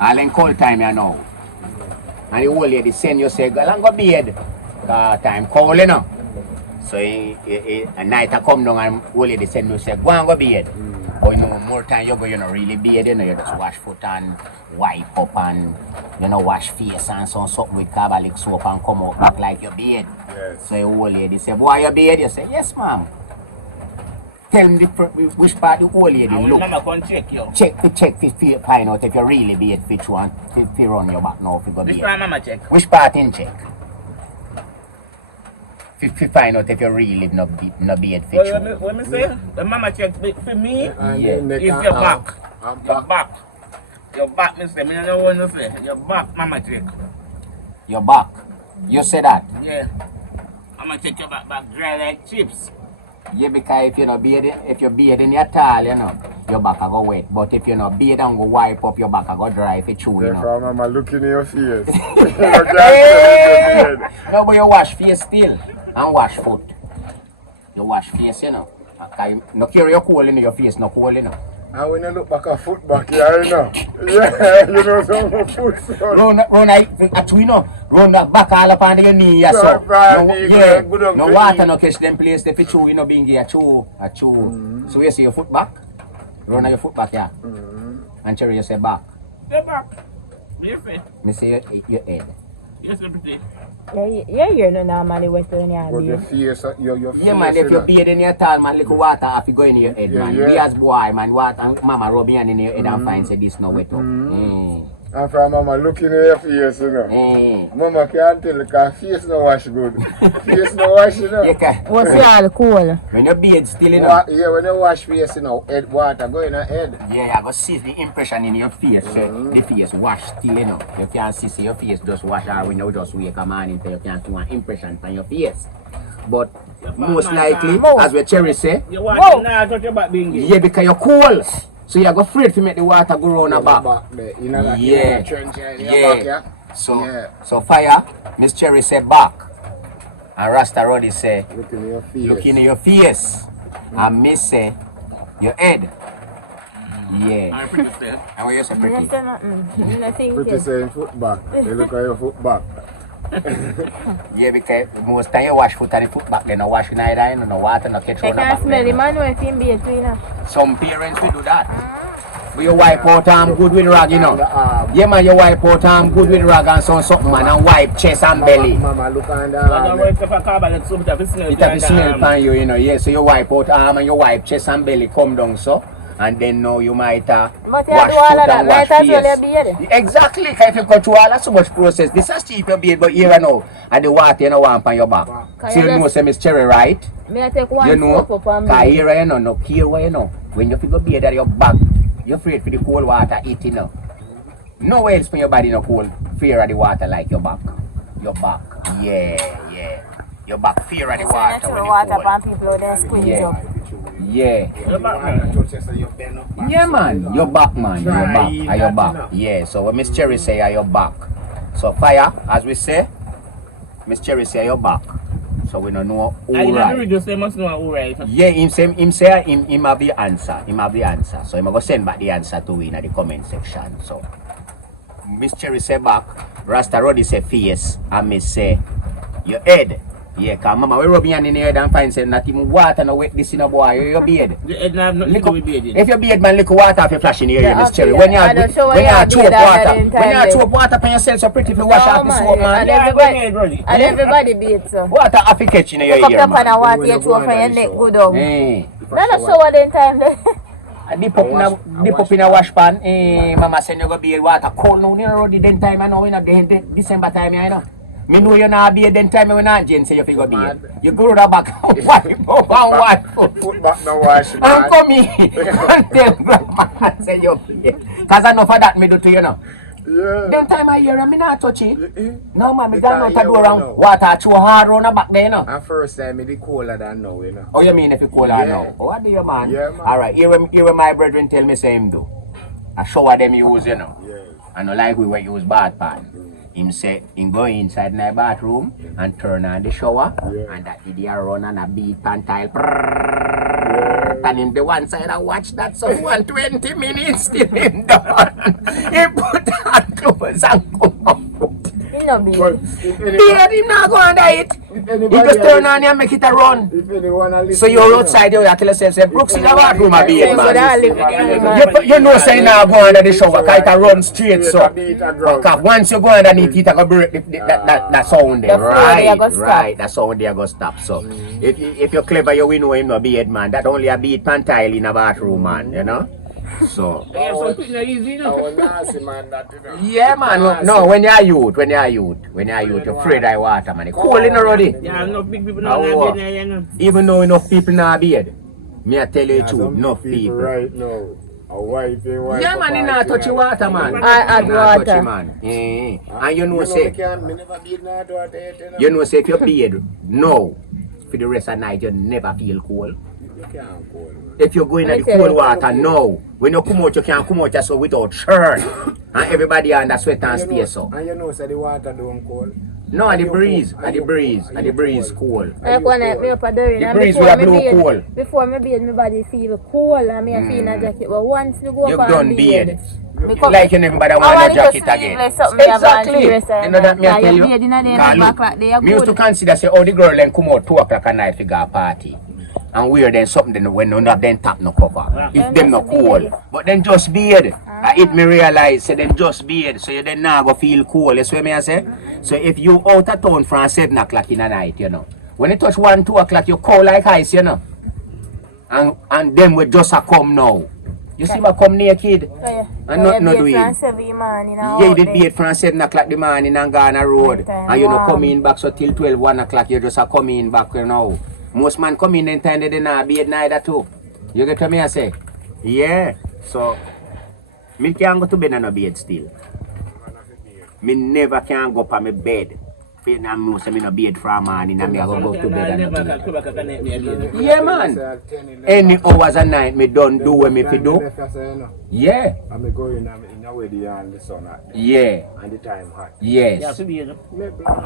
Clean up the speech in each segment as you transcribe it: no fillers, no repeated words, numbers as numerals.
All in cold time you know. And the old lady send you say, go and go bed. Time cold, you know. So a night I come down and old lady send you say, go and go bed. But you know, more time you go, you know, really bed, you know, you just wash foot and wipe up and, you know, wash face and something with carbolic soap and come out back like your bed. Yes. So the old lady say, boy, your bed? You say, yes, ma'am. Tell me which part the old lady look. Mama can check you. Check, find out if you really bed, which one, if you run your back now, if you go bed. Which part mama check? Which part in check? If you find out if you really no bed, fit you. What me say? The mama check for me, Yeah. is your back. Your back. Your back, me say. Me don't know what you say. Your back, mama check. Your back. You say that? Yeah. Mama check your back dry like chips. Yeah, because if you no beard, if you beard in your towel, you know, your back will go wet. But if you no beard and go wipe up, your back will go dry if you chew, you know. Therefore, mama looking in your face. No, but you wash face still and wash foot. You wash face, you know. Okay, no carry your cold in your face, no cold, you know. And when you look back at foot back here, you know. Yeah, you know, some of foot. Run you know, run that back all up on your knee, yeah, so. No water, no catch them place, if you chew, you know, being here, chew. So you see your foot back? Run your foot back, yeah. And Cherry, you say back. Your back. Your face. Me say your head. Yes, pretty. Yeah, you're not normally wet when you're But your face, your face. Yeah, man, if you beard in your towel, man, little water have to go in your head, man. Be as boy, man, water, and mama rub your hand in your head and find say this no wet up. And from mama looking in your face, you know. Mama can't tell because face no wash good. Face no wash, you know. What's your cool? When your beard still, you know. Yeah, when you wash face, you know, head water go in your head. Yeah, I go see the impression in your face. The face wash still, you know. You can't see your face just wash out when you just wake up morning, so you can't see one impression on your face. But most likely, as we Cherry say, you want to touch your back being yeah, because you're cool. So you go afraid to make the water go round the back. Yeah. So fire, Miss Cherry said back. And Rasta Roddy say, look in your face. And Miss say, your head. Yeah. I'm pretty still. And what you say pretty? Pretty saying foot back. They look at your foot back. Yeah, because most time you wash foot and the foot back, then no wash in either, you know, no water, no catch on the back. I can smell the man when he be cleaner. Some parents will do that. But you wipe out arm good with rag, you know. Yeah, man, you wipe out arm good with rag and something, man, and wipe chest and belly. Mama, look on the It have to smell on you, you know. Yeah, so you wipe out arm and you wipe chest and belly, come down, so. And then now you might wash foot and wash face. Exactly, if you go through all that so much process, this is cheap your beard, but here now, and the water you know want on your back. So you know, say Miss Cherry, right? You know, because here you know, no care where you know. When you figure beard at your back, you're afraid for the cold water eating now. Nowhere else for your body no cold, fear of the water like your back. Your back, yeah. Your back, fear of the water when you cold. Yeah. Yeah, man. Your back, man. Your back. Yeah. So when Miss Cherry say your back. So fire, as we say, Miss Cherry say your back. So we don't know who right. Just say must know who right. Yeah, him say him have the answer. Him have the answer. So him go send back the answer to in the comment section. So Miss Cherry say back, Rasta Roddy say face, and me say your head. Yeah, cause mama we rub your hand in your head and find say not even water no wet this in a boy, your beard. The head have nothing to do with beard. If your beard man little water off your flash in your ear, Miss Cherry. When you throw water on yourself so pretty if you wash off the soap, man. And everybody beard so. Water off your catch in your ear, man. Up and water you throw up on your neck good down. Not a shower then time there. Dip up in a wash pan. Mama send you go beard water cold now. You know the den time I know in the December time you know. Me know you not be then time when not Jane say you figure be. You go to the back and wipe up and wipe foot back no wash, man. And come here and tell grandma say you be. Cause enough of that me do to you know. Yeah. Then time I hear me not touch it. No man, me gone out the door and water too hard round the back there you know. And first time it colder than now, you know. Oh you mean if you colder now? Oh what do you man? Yeah, man. Alright, here my brethren tell me say him do. I shower them use you know. Yes. I know like we use bath pan. Him say, him go inside my bathroom and turn on the shower and that idiot run on a beat pan tile. and him the one side I watch that so 120 minutes still him done. He put on clothes and come up. He no beard. But if Beard, him not go under it. He anybody just turn on and make it a run. if anyone a So listen, you're outside, you have to tell yourself, say, Brooks in the bathroom a beard, So man. that live You know say now go under the shower, cause it a run straight Beat so. a beat a ground. Because once you go underneath it, go break that sound there. The flow there go Right, stop. right, that sound there go stop. So if you're clever, you will know him no beard, man. That only a beat pan tile in a bathroom, man, you know? So Yeah, so it's not easy, you I know. was nasty, man, that, you know. yeah, man. No, when you're youth, you're afraid of water, man. It's cold in already. Yeah, enough big people now have been there, you know. Even though enough people now beard, me I tell you the Yeah, truth, some enough people people. right now, a wife, Yeah, man, he not touch the water, man. I add He not touch water. it, man. And you know, me say, never beat no water yet, you know. you know, say if you beard, no, for the rest of the night, you never feel cold. You can't cold, man. If you go in the Okay. cold water, no. When you come out, you can't come out just so without shirt. And everybody under sweat and And you stay so. And you know, say the water don't cold. No, and the breeze, cold. I wanna me up a during The and breeze before will me blow beard, cold. before me beard, my body feel cold and me I feel in a jacket. But once you go You up done and beard. because Like you never I want want a to go jacket sleep again. like something me have on Exactly. the rest of You know that me I yeah, tell your you. beard in there, Cause back look, like they are me used to good. consider say, oh, the girl then come out 2 o'clock at night to go a party. And wear then something then when none of them tap no cover. If them no cold. But then just beard. It me realize say them just beard. So you then now go feel cold. That's what me I say. So if you out of town from 7 o'clock in the night, you know. When it touch 1, 2 o'clock, you cold like ice, you know. And them will just a come now. You see what come naked? And nothing no do him. Yeah, you did beard from 7 o'clock the morning and gone on the road. And you know come in back so till 12, 1 o'clock you just a come in back, you know. Most man come in and time they not beard neither too. You get what me I say? Yeah. So me can't go to bed on no beard still. Me never can go up on my bed. I know say me no beard from morning and me I go to bed on no beard. Yeah man. Any hours a night me done do what me fi do. Yeah. And me go in where the and the sun at. Yeah. And the time hot. Yes. Yeah, so be, you know.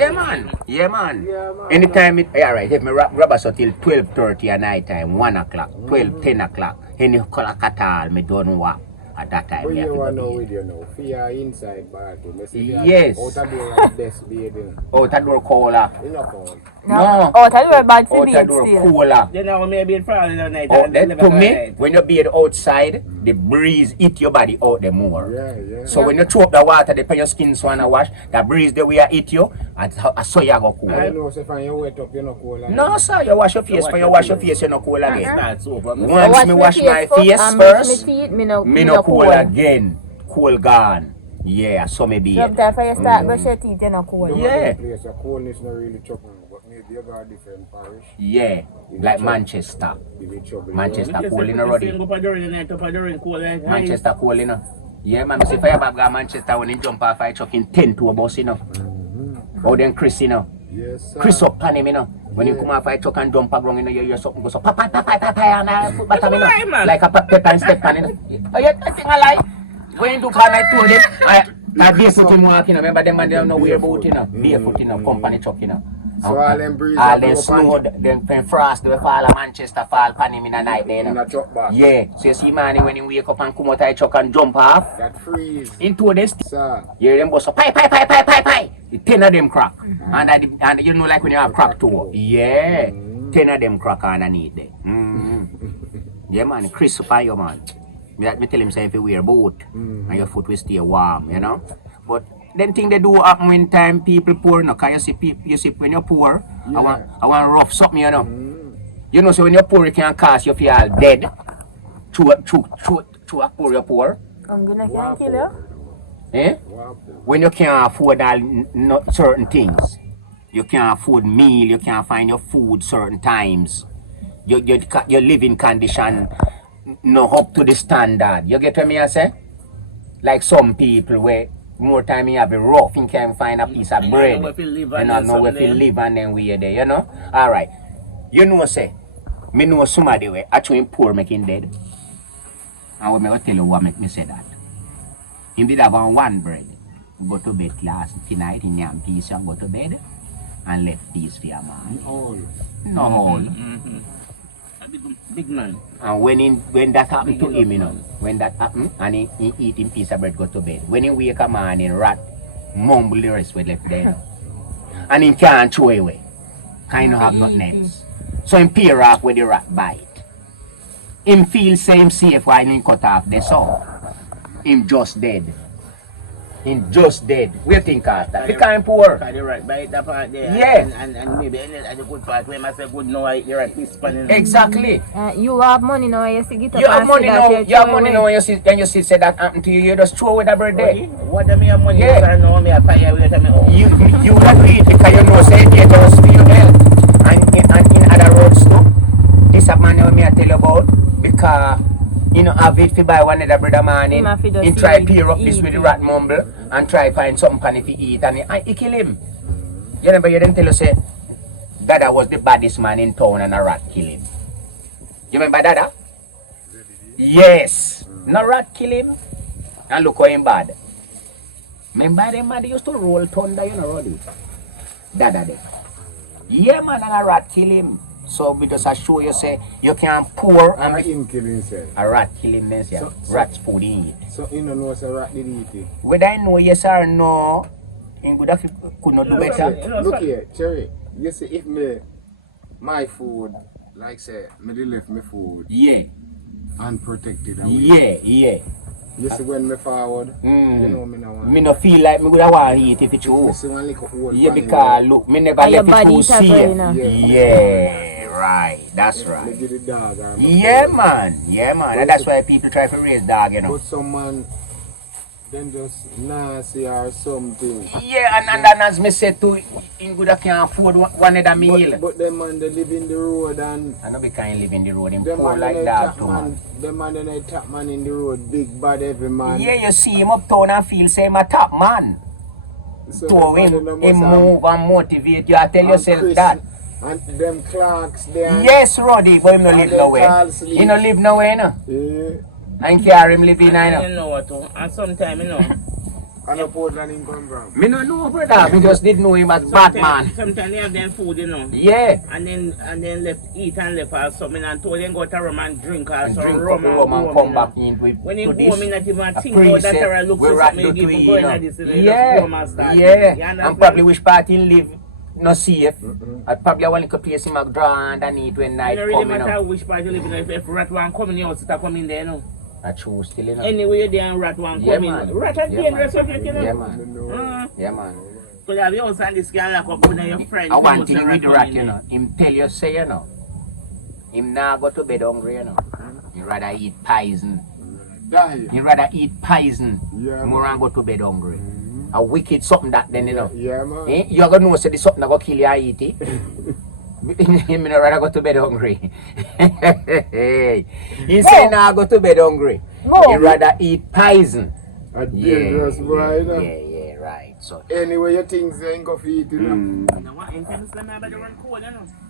Yeah man. Yeah man. Yeah, man. Anytime it alright, if me rubber so till 12:30 at night time, 1 o'clock, 12, 10 o'clock, any clock at all, me don't walk at that time. But me have you to want to go know bed. with you know, fear inside bathroom. Yes. Out of door like best bathing. Out the door cooler. You know cold. No. Oh, tell you bad for Out the beard door still. cooler. Then now me be proud in the night. Oh, and that, 11 to o'clock me, at night. when you beard outside, the breeze hit your body out the more. Yeah, yeah. So when you throw up the water, depend your skin so wanna wash, the breeze the way it hit you, and so you go cool. I know, so if you wet up, you're not cold. Like No sir, you wash your face, when you wash your face, you no cool again. Start soap. Once me wash my face and first, brush my teeth, me no cool again. Cool gone. Yeah, so me beard. Sometimes when you start brush your teeth, you're not cool. Yeah. Place, the coldness not really trouble, but maybe you got a different parish. Yeah, like Manchester. Give it trouble. Manchester cool in already. Go for during the night, up during cold like Manchester cool in. Yeah, man, see fire back Manchester when he jump off I chuck in 10 to a bus, you know. Oh, then Chris, you know. Yes, sir. Chris up on him, you know. When you come off I chuck and jump around, you know, you hear something go so papa, and foot bottom, you know. Like a pepper and step on it. Oh, yeah, I think I like. When you do can I told him, I barefoot him walking, remember them man they don't know where about, you know. Barefoot, you know, company truck, you know. So all them breeze all that them blow snow, them frost, they fall of Manchester, fall pan him in the night, you in know. a truck back. Yeah, so you see man when he wake up and come out of truck and jump off That freeze. into this, Sir. you hear them go so pie. The 10 of them crack. And you know like when you have crack too. Yeah, 10 of them crack underneath there. Yeah man, Chris up on you man. Me tell him say if you wear boot and your foot will stay warm, you know. But then thing they do happen when time people poor, you know, cause you see when you're poor, I want rough something, you know. You know, so when you're poor you can't cast you feel dead. True a poor you're poor. I'm gonna can't kill you. Eh? When you can't afford all certain things. You can't afford meal, you can't find your food certain times. Your living condition no up to the standard. You get what me I say? Like some people where more time you have a rough, you can find a piece of bread. You don't know where to live and then we are there, you know? Alright. You know say, me know somebody where actually poor making dead. And what me go tell you what make me say that. Him did have one bread. Go to bed last tonight, he yam piece and go to bed and left piece for your man. All. No hole. big man. And when that happened to him, when that happened, and he eat him piece of bread, go to bed. When he wake up morning, rat mumble the rest with left there. And he can't throw away. Kind of have nothing else. So him peer off with the rat bite. Him feel same safe while he cut off the saw. Him just dead. Him just dead. We think of that. Because him poor. The rat bite that part there. Yeah. And maybe at the good part where I say good no I the rat is spanning. Exactly. You have money now, you see get up You have and money say now. that You have money now and you see say that happened to you. You just throw away the bread there. What do me have money? Yeah. I know me a fire away to me home. You would agree because you know say it just for your health. And in other roads too. This a man me I tell you about because have it to buy one of the bread a morning. He try peer up this with the rat mumble and try find something funny to eat and he kill him. You remember you didn't tell us say Dada was the baddest man in town and a rat kill him. You remember Dada? Yes. No rat kill him. And look how him bad. Remember them man they used to roll thunder, Roddy? Dada there. Yeah man, and a rat kill him. So we just show you say you can pour and him kill himself. A rat kill him himself. Rat's food he eat. So you don't know say rat did eat it. Whether I know yes or no, in good if could not do better. Look here, Cherry. You see if my food, like say, me dey left my food. Yeah. Unprotected. Yeah. You see when me forward, you know me now. Me no feel like me would have want to eat if it's true. Me see one little old Yeah, because look, me never let it food see. Yeah, right. That's right. Me give the dog. Yeah, man. And that's why people try to raise dog, But some man, then just nasty or something. Yeah, and as me said too, in good can't afford one of the meal. But them man they live in the road and I know we can't live in the road in them poor man like they that tap too, man. Them man they tap man in the road, big bad every man. Yeah, you see him uptown and feel say him a top man. So To him move and motivate you. I tell yourself Chris, that. And them clocks there. Yes, Roddy, but him no live nowhere. He no live nowhere, no. Yeah. And carry him live in, I You know what to. And sometimes And a Portland in come from. Me no know, brother. We just didn't know him as Batman. Sometimes they have them food, Yeah. And then left eat and left or something and told them go to rum and drink or And some drink rum and come back in with when you to go this. home, you not even A think about that or look we for rat something do you to give you, going know. at this. Yeah. And probably which part he live no safe. I probably want to place him a draw underneath when night It really coming matter up. which part you live in. If rat one coming, you also come in there, That's true still, you know. Anyway, you're there and rat one Yeah, coming. man. Rat are Yeah, dangerous man. subject, Yeah, man. Yeah, man. So you have your house and this guy lock up with your friend. I one thing with the rat, him tell you say, him now go to bed hungry, He rather eat poison. Die. He rather eat poison Yeah, more than go to bed hungry. A wicked something that then, Yeah, man. You're gonna know say this something that go kill you and eat it. Him no rather go to bed hungry. He say now go to bed hungry. He rather eat poison. A dangerous boy, Yeah, right. So Anyway, you think they ain't go feed it,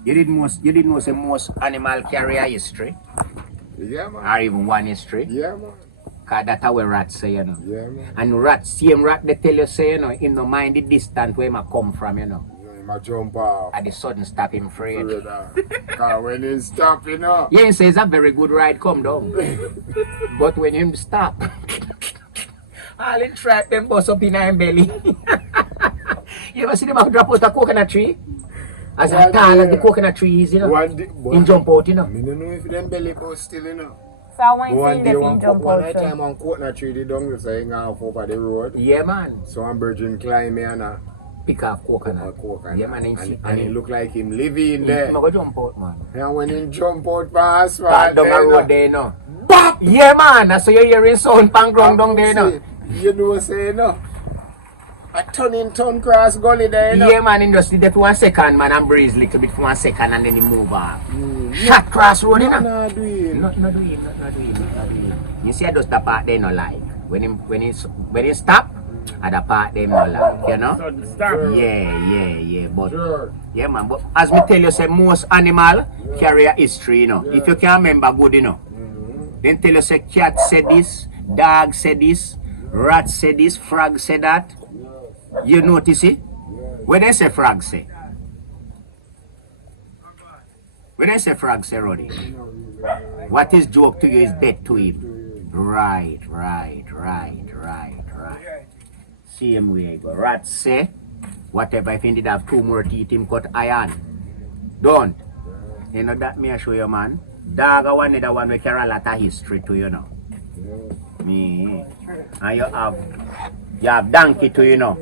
you didn't know say most animal carry a history Yeah, man. or even one history. Yeah, man. Cause that's how rat say, Yeah, man. And same rat they tell you say, in no mind the distance where I come from, He might jump off. And the sudden stop him afraid. Because when he stop, Yeah, he says a very good ride come down. But when him stop, all in track them bust up in him belly. You ever see them drop out a coconut tree? As tall as the coconut tree is, in jump out, I don't know if them belly bust still, So when One you day, see one them jump night out, time on coconut tree, the dung is hanging off over the road. Yeah, man. So I'm virgin climb here and Pick up coconut. Yeah, man. And it look like him living there. Him go jump out, man. And when he jump out past Down the road there, Bop! Yeah, man. That's so you're hearing sound pan ground down there, You know what I'm saying, A ton cross gully there, Yeah, man, in just that 1 second, man, and breeze little bit for 1 second and then he move off. Shot cross road, No, do it. Not doing. You see, I just the part they no like. When he stop, at the part they no like, So stop. Yeah, but Sure. yeah, man. But as me tell you, say most animal carry a history, If you can remember good, then tell you say cat said this, dog said this, rat said this, frog said that. You notice it? When they say frog say? When I say frog, say Roddy, what is joke to you is dead to him. Right. Same way go. Rat say, whatever if he did have 2 more teeth, him cut iron. Don't. You know that me I show you, man. Dog a one one we carry a lot of history to you know. Me. And you have donkey too, you know.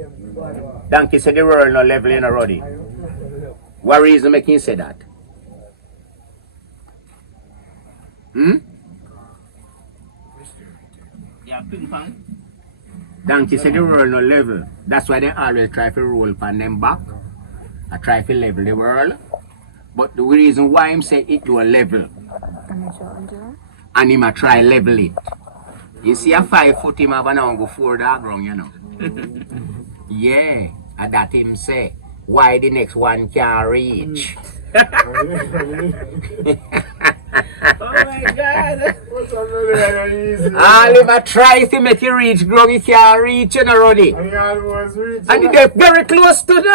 Donkey said the world no level, you know, Roddy. What reason make you say that? Yeah, ping pong. Donkey said the world no level. That's why they always try to roll upon them back. I try to level the world. But the reason why him say it do a level, and him a try level it. You see a 5 foot him have now go 4 dog ground, you know. Yeah, and that him say, why the next one can't reach. Oh my God. All him a try to make you reach ground, he can't reach, you know, Roddy. And he almost reached. And he get very close to the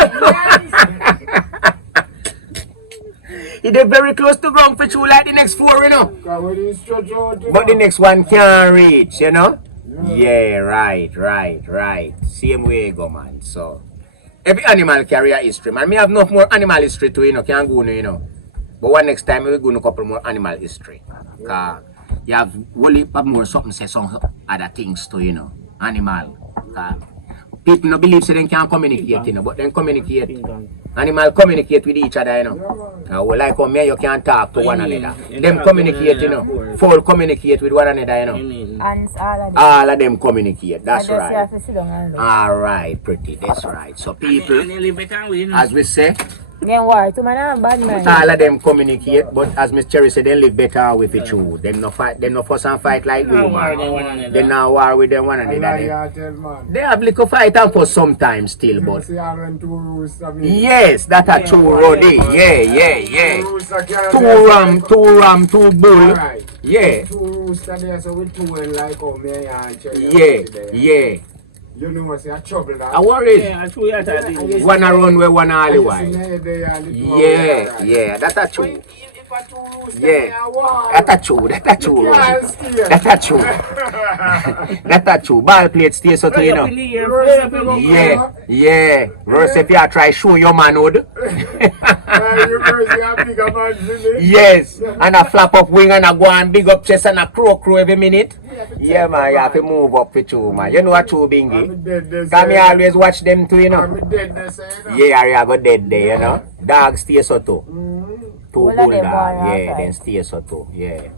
he get very close to ground for you like the next 4, you know. But the next one can't reach, you know. Yeah, right. Same way you go, man. So every animal carry a history, man. Me have enough more animal history too, you know. Can't go, you know. But one next time we go a couple more animal history. Cause you have whole heap more something say some other things too, you know. Animal. People no believe so they can communicate, you know, but then communicate. Animal communicate with each other, you know. Like how me you can talk to one another. Them communicate, you know. Fowl communicate with one another, you know. And All of them communicate, that's right. Alright, pretty, that's right. So people, as we say, then why? To man bad man. all of them communicate, but as Miss Cherry said, they live better with each other. Them no fight, them no fuss and fight like you, man. They now war with them one another. They have little fight and fuss sometimes still, but yes, that's a true Roddy. Yeah. 2 ram, 2 bull. Yeah. Yeah. You know what's your trouble that? I worry. Yeah, I truly had One a run where one all the while. Yeah, that's a true. Yeah, that's a true. That's a true. Ball plate stay so too, you know. Yeah. Verse if you try show your manhood. Yes, and a flap up wing and a go and big up chest and a crow every minute. Yeah, man, you have to move up with you, man. You know what you bingy? Cause me always watch them too, you know. Yeah, you go dead there, you know. Dogs stay so too. 2 bulldog, yeah, then stay so too, yeah.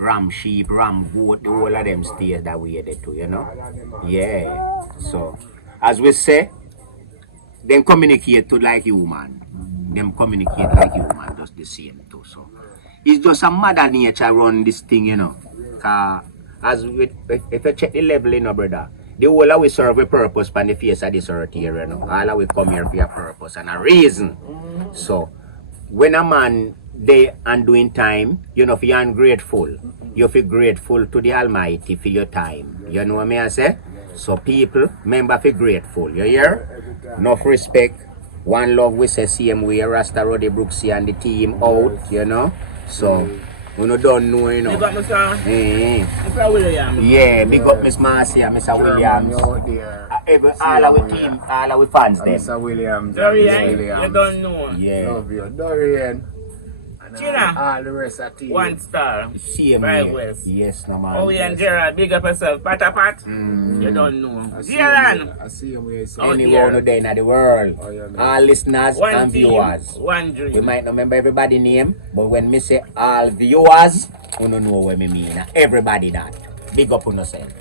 Ram sheep, ram goat, the whole of them stay that way there too, you know. Yeah. So, as we say, them communicate to like human. Them communicate like human, just the same too. So, it's just a mother nature run this thing, you know. As with, if you check the level, you know, brother, the whole of we serve a purpose on the face of this earth here, you know. All of we come here for a purpose and a reason. So, when a man they and doing time, you know, if you're ungrateful, you feel grateful to the Almighty for your time. You know what I say? So people, remember feel grateful. You hear? Enough respect. One love we say same way Rasta Roddy Brooksy and the team out, you know. So we don't know, you know. Big up Mr. Williams. Yeah, big up Miss Marcia, Mr. Williams. All our team, all our fans there. Mr. Williams. Dorian, you don't know. Yeah. Love you. Dorian. China. All the rest of the team. 1 star. Same Right way. west. Yes, no man. Oh, and Gerald, big up yourself. Pat. You don't know. Gerald. I see him where Anywhere out there in the world. All listeners One and team, viewers. one dream. You might not remember everybody's name, but when me say all viewers, you don't know what me mean. Everybody that. Big up on yourself.